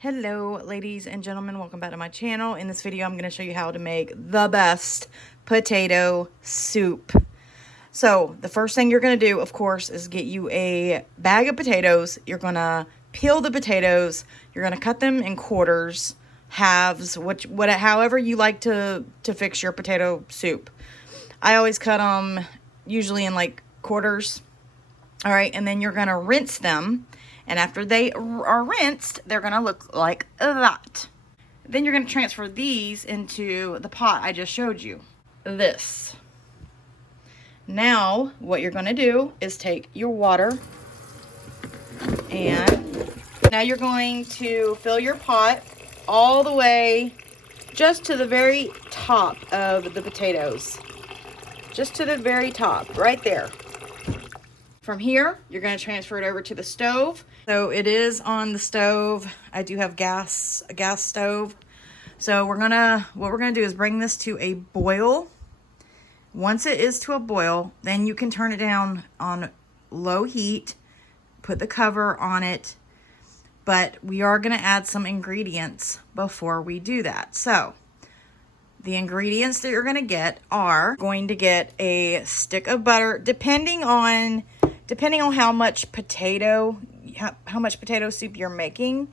Hello ladies and gentlemen, welcome back to my channel. In this video I'm going to show you how to make the best potato soup. So the first thing you're going to do, of course, is get you a bag of potatoes. You're going to peel the potatoes. You're going to cut them in quarters, halves, however you like to fix your potato soup. I always cut them usually in like quarters. All right, and then you're going to rinse them. And after they are rinsed, they're going to look like that. Then you're going to transfer these into the pot I just showed you. This. Now, what you're going to do is take your water, and now you're going to fill your pot all the way just to the very top of the potatoes. Just to the very top, right there. From here, you're going to transfer it over to the stove. So it is on the stove. I do have a gas stove. So what we're gonna do is bring this to a boil. Once it is to a boil, then you can turn it down on low heat, put the cover on it, but we are gonna add some ingredients before we do that. So the ingredients that you're gonna get are going to get a stick of butter, depending on how much potato soup you're making.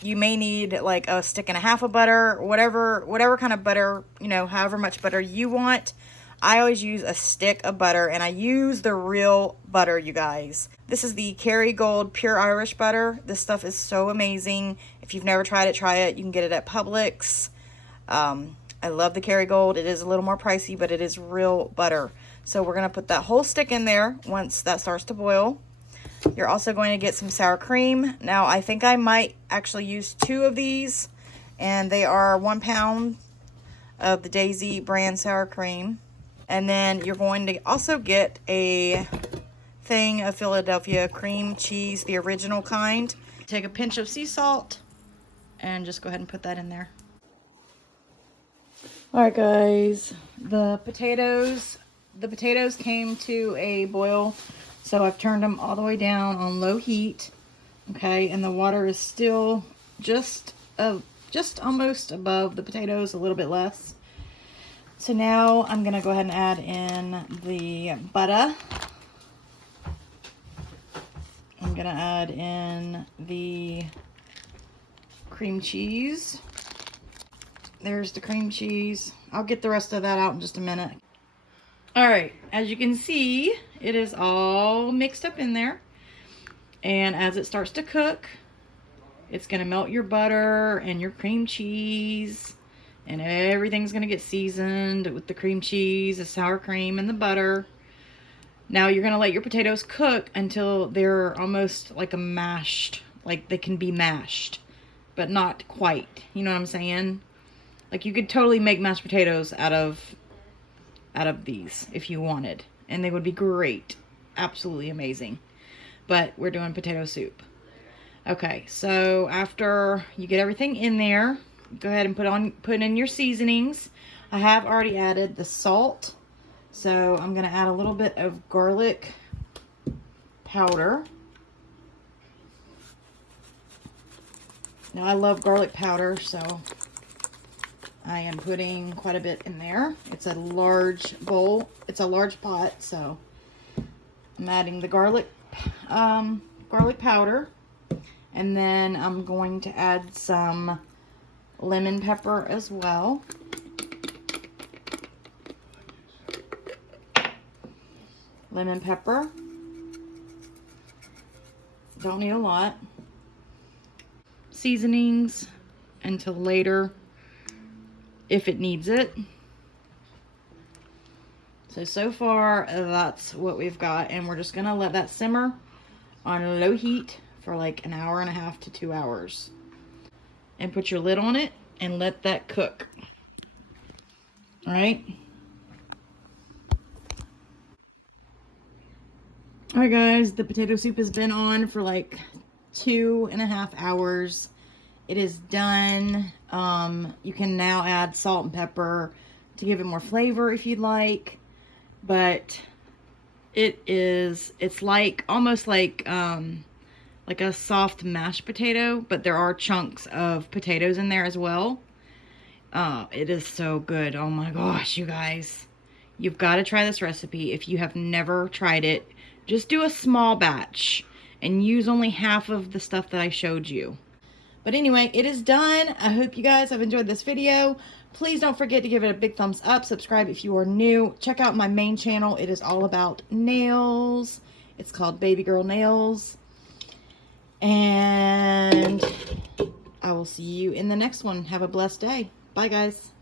You may need like a stick and a half of butter, whatever kind of butter, however much butter you want. I always use a stick of butter, and I use the real butter, you guys. This is the Kerrygold Pure Irish Butter. This stuff is so amazing. If you've never tried it, try it. You can get it at Publix. I love the Kerrygold. It is a little more pricey, but it is real butter. So we're going to put that whole stick in there once that starts to boil. You're also going to get some sour cream. Now, I think I might actually use 2 of these, and they are 1 pound of the Daisy brand sour cream. And then you're going to also get a thing of Philadelphia cream cheese, the original kind. Take a pinch of sea salt and just go ahead and put that in there. All right, guys, the potatoes came to a boil, so I've turned them all the way down on low heat. Okay, and the water is still just almost above the potatoes, a little bit less. So now I'm gonna go ahead and add in the butter. I'm gonna add in the cream cheese. There's the cream cheese. I'll get the rest of that out in just a minute. All right, as you can see, it is all mixed up in there. And as it starts to cook, it's gonna melt your butter and your cream cheese, and everything's gonna get seasoned with the cream cheese, the sour cream, and the butter. Now you're gonna let your potatoes cook until they're almost like like they can be mashed, but not quite. You know what I'm saying? Like, you could totally make mashed potatoes out of these if you wanted, and they would be great, absolutely amazing. But we're doing potato soup. Okay, so after you get everything in there, go ahead and put in your seasonings. I have already added the salt, so I'm gonna add a little bit of garlic powder. Now, I love garlic powder, so I am putting quite a bit in there. It's a large bowl. It's a large pot, so I'm adding the garlic powder. And then I'm going to add some lemon pepper as well. Lemon pepper. Don't need a lot. Seasonings until later, if it needs it. So far, that's what we've got. And we're just going to let that simmer on low heat for like an hour and a half to 2 hours. And put your lid on it and let that cook. All right. All right, guys, the potato soup has been on for like 2.5 hours. It is done. You can now add salt and pepper to give it more flavor if you'd like, but it's like almost like like a soft mashed potato, but there are chunks of potatoes in there as well. It is so good. Oh my gosh, you guys. You've got to try this recipe. If you have never tried it, just do a small batch and use only half of the stuff that I showed you. But anyway, it is done. I hope you guys have enjoyed this video. Please don't forget to give it a big thumbs up. Subscribe if you are new. Check out my main channel. It is all about nails. It's called Baby Girl Nails. And I will see you in the next one. Have a blessed day. Bye, guys.